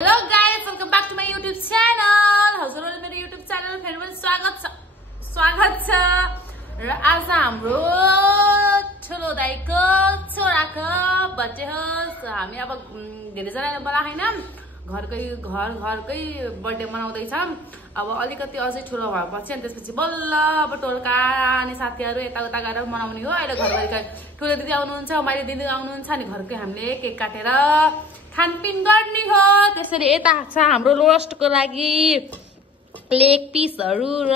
Hello guys, welcome back to my YouTube channel. हजुरहरुले मेरो YouTube channel फेरि पनि स्वागत छ र आज हाम्रो ठुलो दाइको छोराको बर्थडे हो। हामी अब धेरै जनाले बोलाएन, घरकै बर्थडे मनाउँदै छ। अब अलिकति अझै ठुलो भएपछि अनि त्यसपछि बल्ल अब टोलका अनि साथीहरु यताउता गएर मनाउने हो। अहिले घरभरिका ठुलो दिदी आउनुहुन्छ, माइली दिदी आउनुहुन्छ अनि घरकै हामीले केक काटेर खानपिन गर्ने हो। त्यसरी यता छ हाम्रो रोस्टको लागि लेग पिसहरु र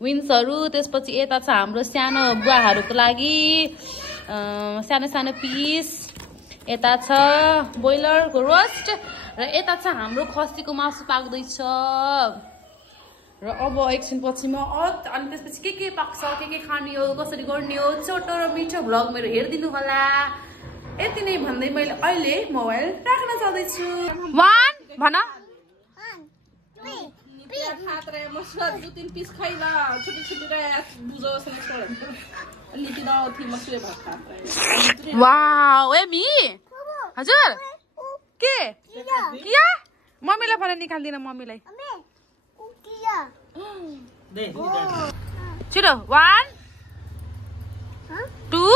विन्सहरु। त्यसपछि यता छ हाम्रो सानो बुवाहरुको लागि सानो पिस। यता छ ब्रोइलरको रोस्ट र यता छ हाम्रो खसीको मासु पाक्दैछ। र अब एकछिनपछि म अनि त्यसपछि के पाक्छ, के खाने हो, कसरी गर्ने हो, छोटो र मिठो भ्लग मेरो हेरिदिनु होला। यति नै भन्दै मैले अहिले मोबाइल राख्न चाहदैछु। 1 भन वाउ एमी हजुर के किया मम्मीलाई भने निकाल्दिन मम्मीलाई छिटो 1 2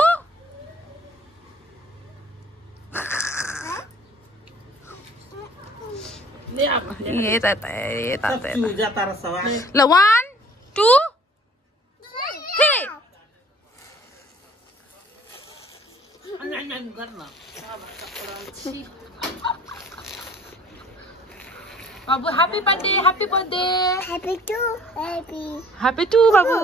ल 1 2 3 बाबू हैप्पी बर्थडे हैप्पी टू बाबू।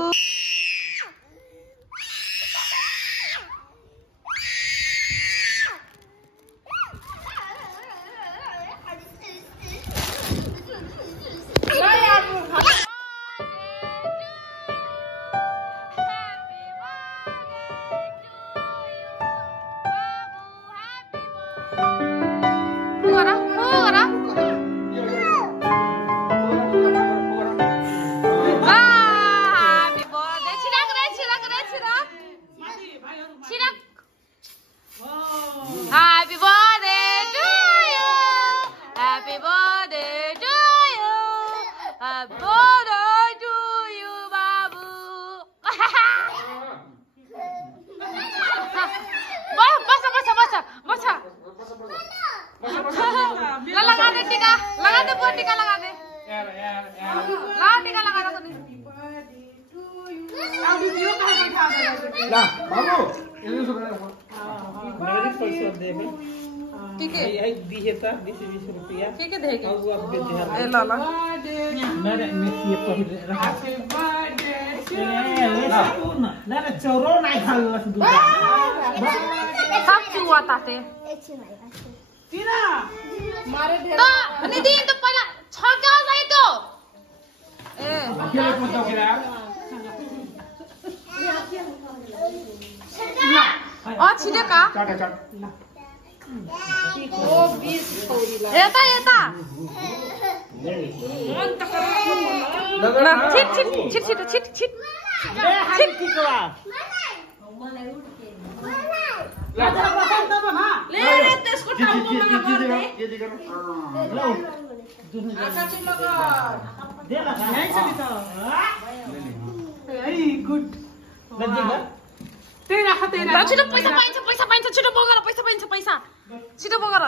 छिटो बोगर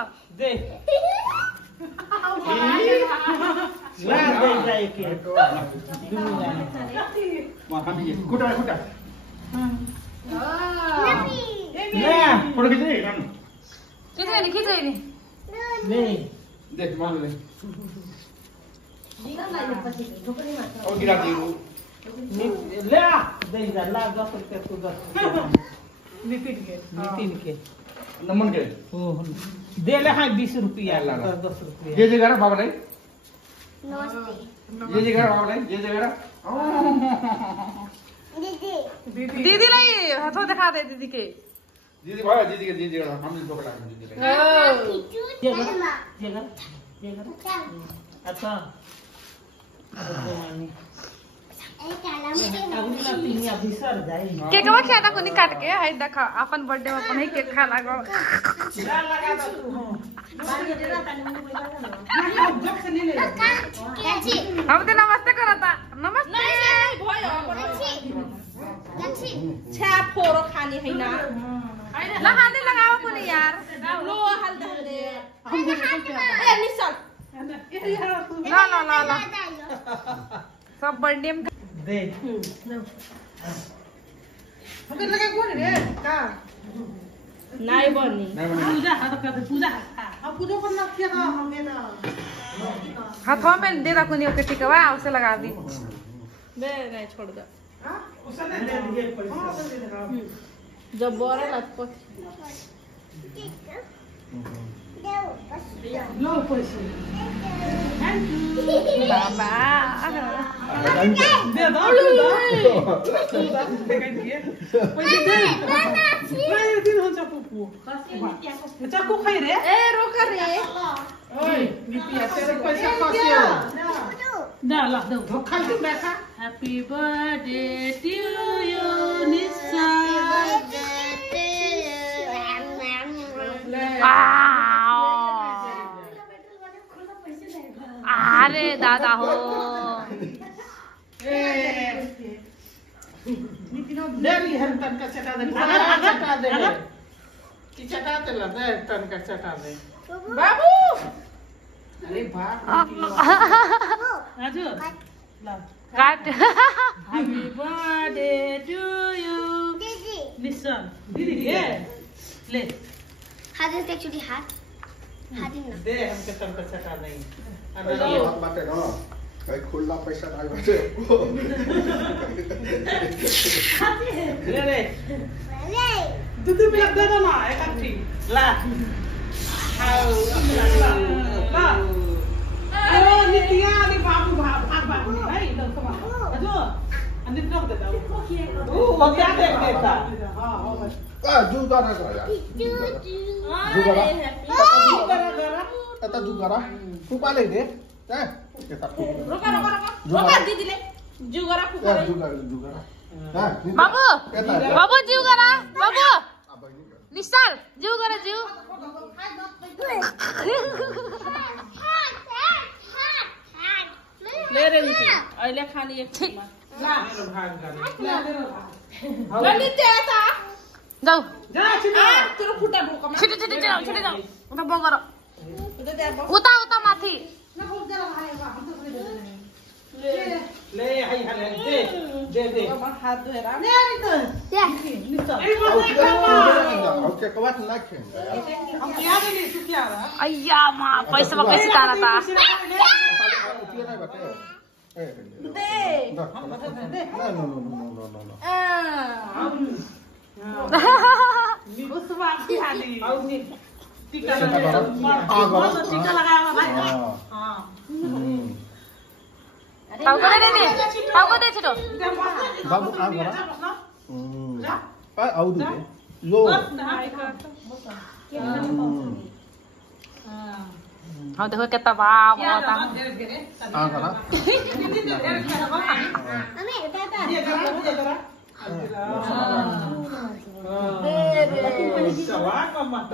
नमन के दे ले 20 रुपया 10 रुपया ये जगह बाबा नहीं नमस्ते ये जगह बाबा नहीं ये जगह दीदी लाई हाथ दिखा दे दीदी के दीदी भाई दीदी के दीदी हम लोग पकड़ा दीदी अच्छा केक में क्या था कोनी काट के है देखा अपन बर्थडे में अपन ही केक खा लागो हम तो नमस्ते करता नमस्ते छा फोरो खाने है ना लगाने लगाओ कोनी यार लो हल दे ए निसल ला सब बर्थडे में दे हमके लगा कौन रे का नहीं बनी पूजा हाथ कर पूजा हम पूजा करना क्या हमें ना हाथों में दे रखो नहीं ओके ठीक है वाह उसे लगा दी बे नहीं छोड़ दे हां उसे दे दिए पैसा जब बोरा लत लो पैसे बाबा दे दो पैसे दे नहीं दिन हो चाकू चाकू खाई रे ए रोक रे ओए निपिया तेरे पैसा फंसे दा ला दो धोखा दे पैसा happy birthday to you Nisha अरे दादा हो डेली हर तन का चटा दे चटा दे कि चटा दे ला दे तन का चटा दे बाबू अरे बाप आजो ला काट हैप्पी बर्थडे टू यू दीदी निशा दीदी ये ले हाथ से एक्चुअली हाथ ना दे हमके तन का चटा नहीं पैसा हाथ बाटे ना कई खुला पैसा नहीं बाटे ले ले ले दूध पिला दे दो ना एक आठी ला आओ ला ओ नितिया नि बाबू बाबू भाई लो सब अजो अंदर तो दे दो ओ क्या देता हां हो बस आ जुगारा कर यार जुगारा eta जुगारा तू पाले दे हैं eta रोका दीदी ले जुगरा या जुगारा हां बाबू बाबू जीव करा बाबू निशाल जीव करा जीव ले रे उठी अहिले खाली एक ला भाग कर बनी तेता जाओ जा छिटो तेरो खुट्टा ढोका छिटो छिटो जाओ छिटो जाओ उता बो करो दे दे उता उता माथि ले हाय हाय दे हाथ धोरा ओके कवात ना खेल हम क्या दे तू क्या रहा अय्या मां पैसा कैसे तारा था रुपया नहीं बाटे ए दे ना नो उसवा की हाली टीका टीका लगा टीका लगाया भाई हां ताको दे छिटो बाबू आ गरा आ आउ दे लो हां देखो कितना बाप होता आ गरा हमें दादा ये जरा सवा का मत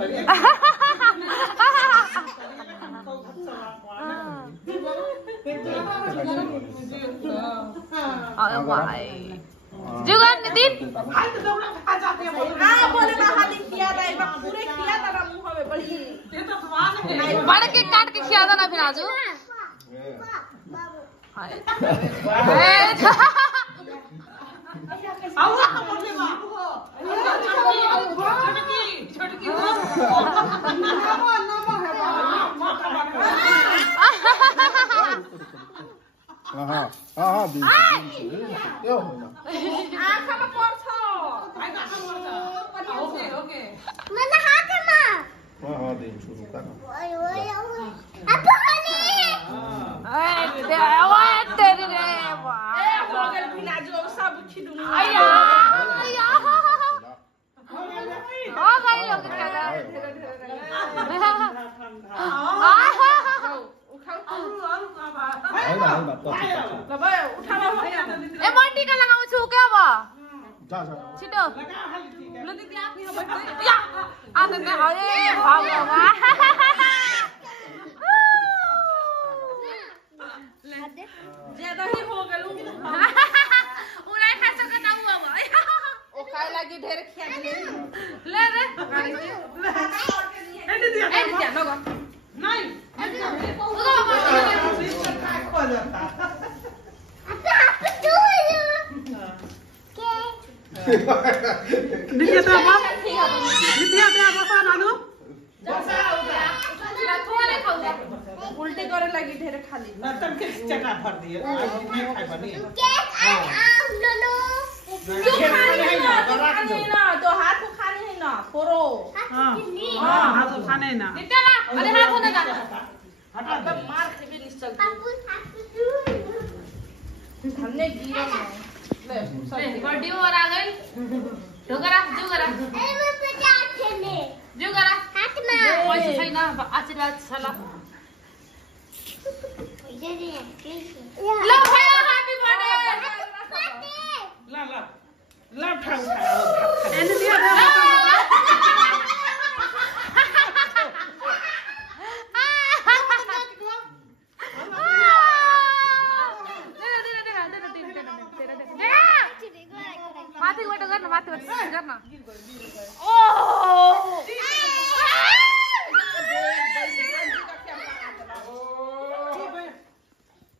अरे भाई जुगान दीदी हाय तो दौड़ा खा जाते हैं हां बोले ना खाली किया था एक पूरे किया था ना मुंह में बड़ी ये तो स्वाद है बड़े के काट के खिया देना फिर आजू बाबू हाय आओ बोले बाबू हो छोटकी हां बीच यो आँखा में पर्छ ओके मैंने हाथ में हां दे शुरू कर ओए अब होली ओए तेरे रे वाह ए हो गेल बिना जो सब खिदुन अय्या अय्या हो गई लोग क्या उठाओ हाय बात लबे उठावा ए मोर जा जा छिटो लगा हल्दी के ल दिदी आप यहाँ बैठ्दै या आते त अरे भगवान ज्यादा ही हो गए उलाई खासो के ताऊ अब ओ खाए लगी ढेर खिया दे ले रे एने दिया ए दिया लगा नहीं उगा खो जाता दिया तो बाप दिया तो बाप नानू थोड़े खाऊगा उल्टी करे लगी ढेर खाली तब के चटा भर दिए नहीं खाई बनी ना तो हाथ को खाने है ना फोरो हां हां तो खाने ना नित्याला अरे हाथ होने का हटा अब मार के निश्चल हमने गिरा ना ले बॉडी और आ गई जो करा पैसा छैन आशीर्वाद छ ल ल भयो ह्यापी बर्थडे ला ला ला ठाउ एने दिया माथि गएर गर्न ओ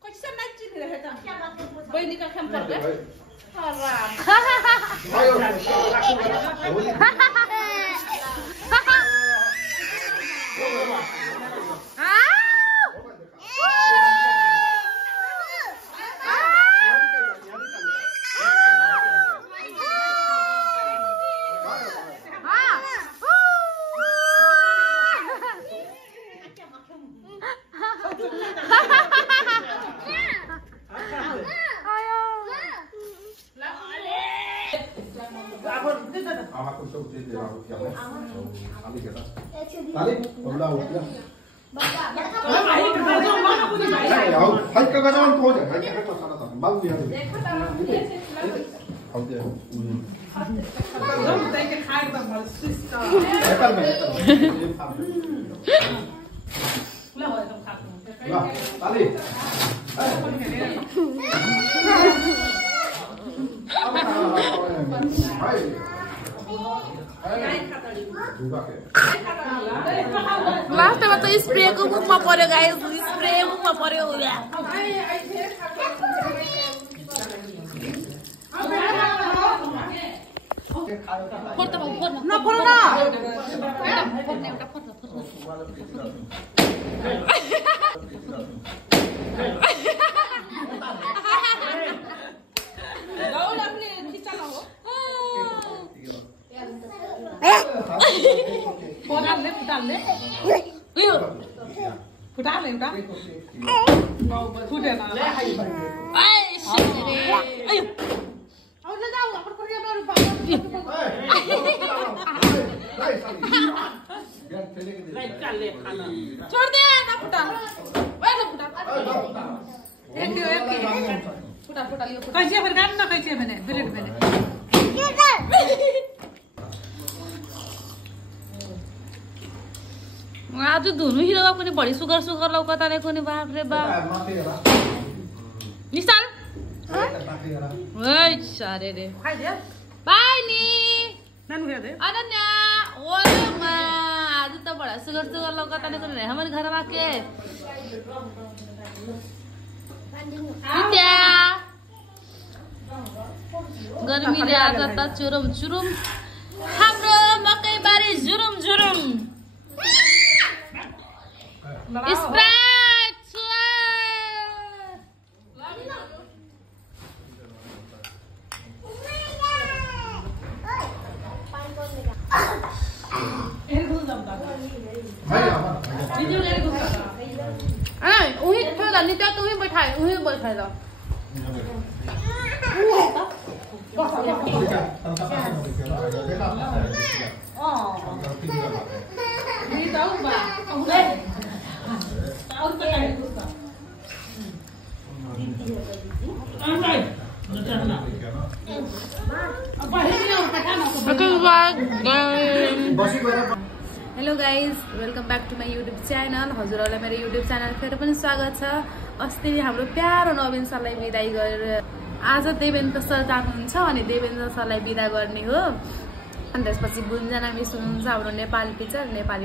कैसे नहीं चिन्ह रहे था बहनी का खेम कर दे लास्ट में तो स्प्रे को मुख में पर्यो गाइस स्प्रे मुख में पर्यो छोड़ दे ना फुटा फुटा लियो कैसे फिर गान ना कैसे मैंने ब्रेड मैंने आज धुनु हिरोगा पनि बढी सुगर लौकता रे कोनी बाप रे बाप निसाल ओइ सारे रे खाइ दे बाय नि नानु हे दे अनन्या ओरे मा आज त बडा सुगर लौकता रे कोनी हमर घर में के नित्या गर्मी रे आज त चुरुम हाम्रो मकै बारी जुरुम स्प्राइट उही थोड़ा नित्या तुम्ही बैठाए लो अब hello guys, welcome back to my YouTube channel. हजुरहरूलाई मेरो युट्युब च्यानल फेरि पनि स्वागत छ। अस्ति हाम्रो प्यारो नवीन सरलाई बिदाई गरेर आज देवेन्द्र सर जानुहुन्छ अनि देवेन्द्र सरलाई बिदा गर्ने हो। अनि त्यसपछि गुन्जना मिस हुनुहुन्छ, हाम्रो नेपाली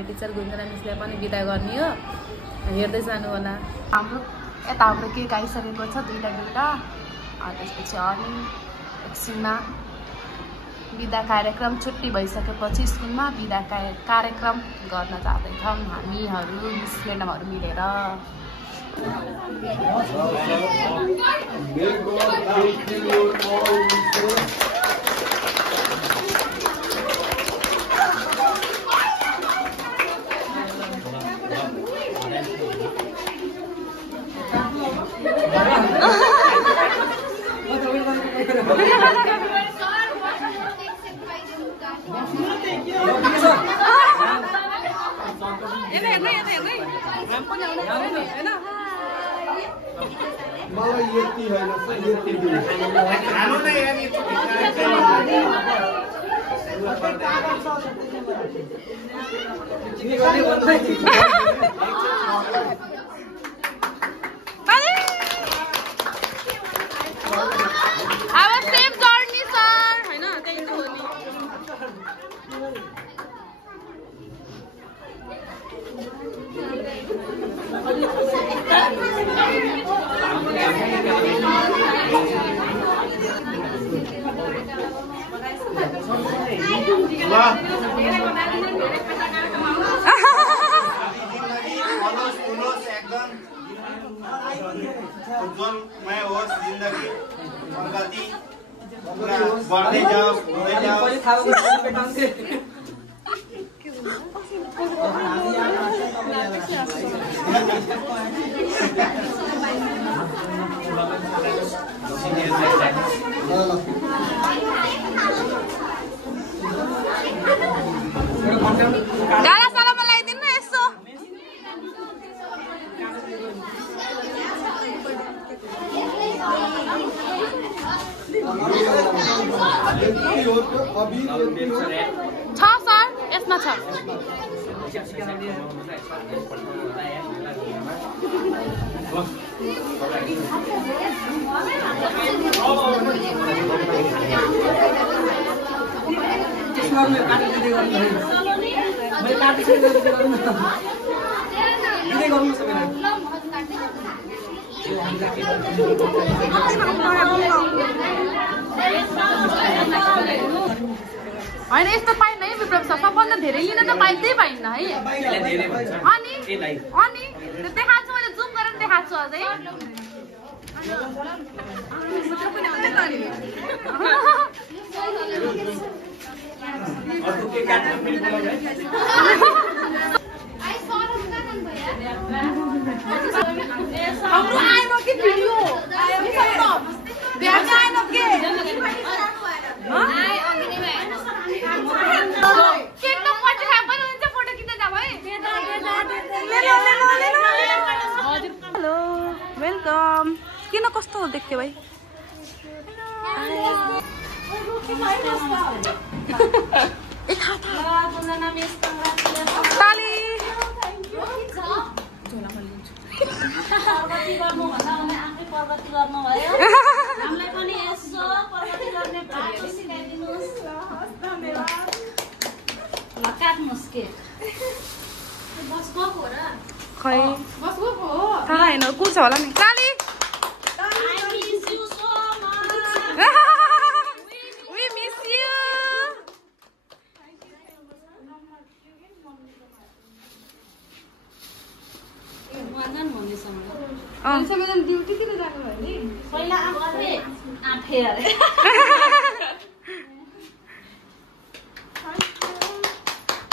टिचर गुन्जना मिसलाई पनि बिदा गर्ने हो। हेर्दै जानु होला। हाम्रो यता हाम्रो केक आइसकेको छ, दुईटा अनि त्यसपछि अनि एकछिनमा बिदा कार्यक्रम छुट्टी भइसकेपछि स्कुलमा बिदा कार्यक्रम गर्न जाँदैछौँ हामीहरू मिस म्याडमहरू मिलेर। मलाई यति हैन यति खानु नै यानी मैं होश जिंदगी प्रगति बढ़ते जाओ डाला साला बनाइदिनु न यसो। छ सर, यसमा छ। होइन यस्तो पाइन्न है विप्लव सर, सबभन्दा धेरै लिन त पाइँदै पाइन्न है। अनि देखाएको छु मैले, जुम गरेर देखाएको छु अझै। हाम्रो आएन कि भिडियो बिहान आएन के केक त पठाए पनि हुन्छ, फोटो खिच्न जाऊ है। Hello welcome. किन कस्तो देख्थ्यो भाइ? ताली प्रगति गर्नु भन्दा भने आफै प्रगति गर्नु भयो। हामीलाई पनि यसो प्रगति गर्ने बाटो सिकाइदिनुहोस्। धन्यवाद। ल काट्नुहोस् के बस गएको हो र? खै बस गएको हो? थाहा हैन, को छ होला नि। ताली we miss you। ड्युटी किन जानु भयो नि? पहिला आफै अरे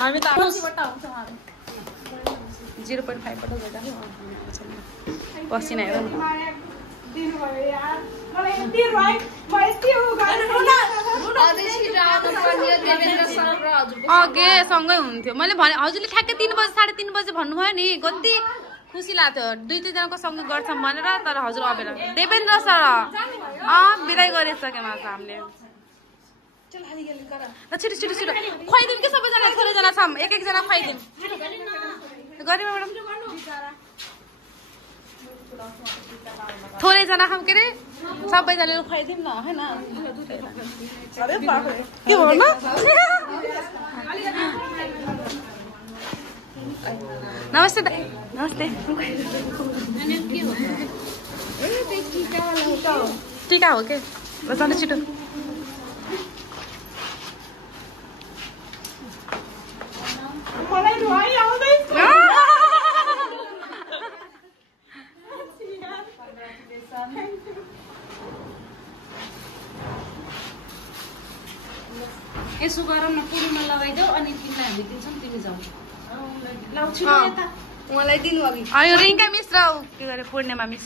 हामी त 0.5 बाट गएको पसिना हेर नि। अघि सँगै हुन्थ्यो। मैले भने हजुरले ठ्याक्कै 3 बजे 3:30 बजे भन्नुभयो नि, कति खुसी लाग्थ्यो 2-3 सँगै गर्छौँ भनेर। तर हजुर अबेर देवेन्द्र सर बिदाई गरिसक्यो मात्र हामीले। छिटो छिटो छिटो खुवाइदिउँ कि सबैजना थोरैजना छौँ एक एकजना खुवाइदिउँ गरिमा म्याडम थोरैजना खाऊँ के अरे सबैजनाले खुवाइदिउँ न होइन के भन्नु नमस्ते दाइ नमस्ते टीका हो के ल जानु छिटो मलाई रुवाई आउँदै यसो गरौँ न पुरीमा लगाइदेऊ अनि तिमीलाई हामी दिन्छौँ तिमी जाऊ लाउ छिटो यता उहाँलाई दिनु अघि यो रिङ्का मिस र के गरे पूर्णिमा मिस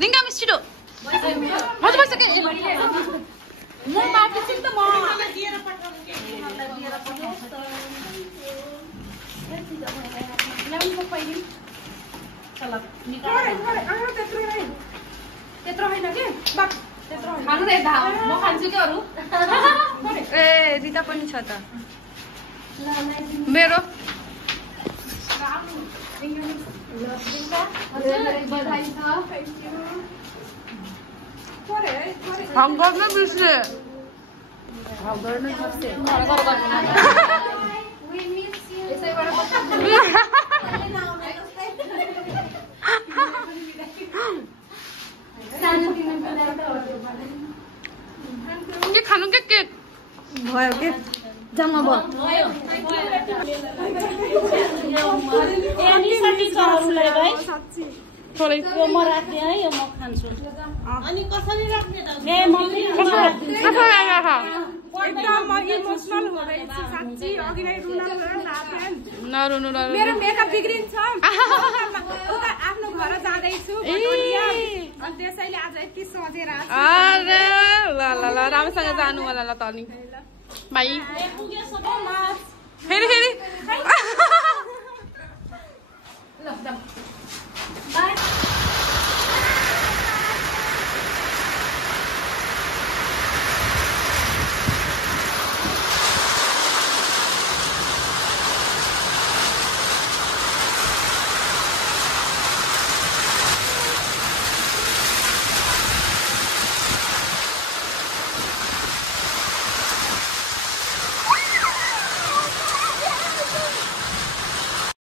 रिङ्का मिस छिटो हजुर भइसक्यो म बाँकी छु त म त्यत्रो होइन कि खानु न यता म खान्छु के अरू ए रिता पनि छ त मेरो गर्न बिर्से के खानु के भयो के जम्मा भयो थोरै म राख्ने है यो म खान्छु अनि कसरी राख्ने त एकदम इमोसनल हुँदैछ साच्चै अघि नै रुन नरुनु मेरो मेकअप बिग्रिन्छ उता आफ्नो घर जाँदैछु अनि त्यसैले आज यति सजेर अरे ल ल ल राम्रोसँग जानु होला ल त अनि बाई फेरि